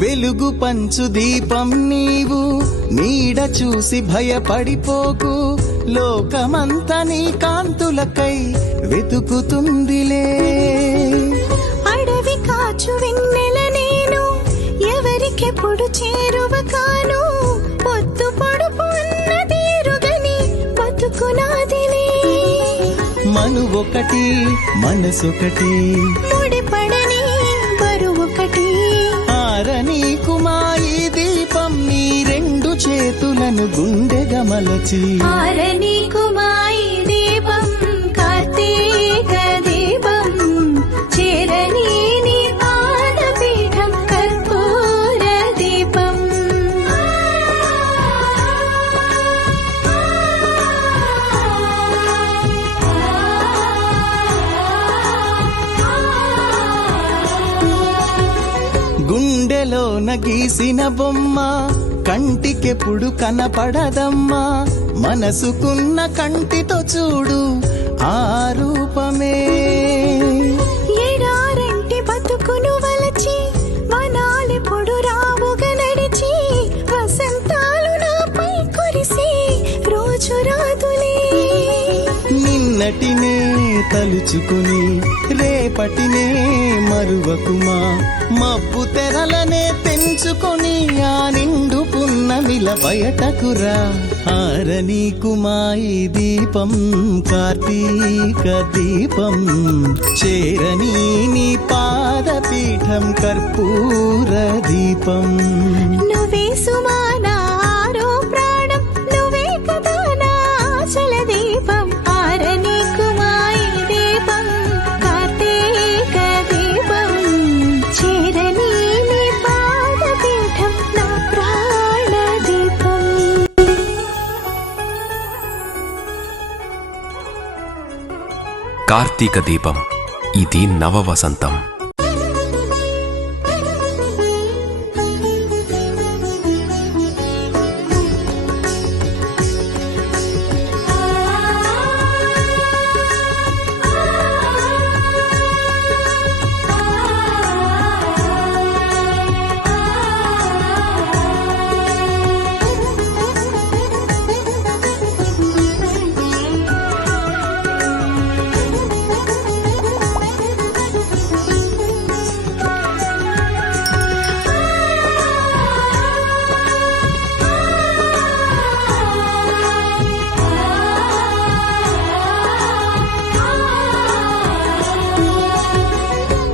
వెలుగు పంచు దీపం నీవు, నీడ చూసి భయపడిపోకు, లోకమంతా నీ కాంతులకై వెతుకుతుందిలే. అడవి కాచు వెన్నెల నేను, ఎవరికెప్పుడు చేరువ కాను, పొద్దు పొడుపు అన్న తీరుగని బతుకునాదిలే. మనువొకటి మనసొకటి, ముడిపడని బరువొకటి, ఆరనీకు మా ఈ దీపం, నీ రెండు చేతులను గుండెగా మలచి. ఆరనీకు మా ఈ దీపం, కార్తీక దీపం, చేరని నీ పాదపీఠం, కర్పూర దీపం. గుండెలోన గీసిన బొమ్మ కంటికెప్పుడు కనపడదమ్మా, మనసుకున్న కంటితో చూడు ఆ రూపమే. ఎడారంటి బతుకును వలచి, వనాలెప్పుడు రావుగా నడిచి, వసంతాలు నాపై కురిసి రోజు రాదులే. నిన్నటినే తలుచుకుని రేపటినే మరువకుమా, మబ్బు తెరలనే తెంచుకొని ఆ నిండు పున్నమిల బయటకురా. ఆరనీకు మా ఈ దీపం, కార్తీక దీపం, చేరని నీ పాదపీఠం, కర్పూర దీపం. నువ్వే సుమా నా ఆరో ప్రాణం, నువ్వే కదా నా ఆశల దీపం. ఆరనీకు మా ఈ దీపం, కార్తీక దీపం, చేరని నీ పాదపీఠం, నా ప్రాణ దీపం. కార్తీక దీపం, ఇది నవ వసంతం.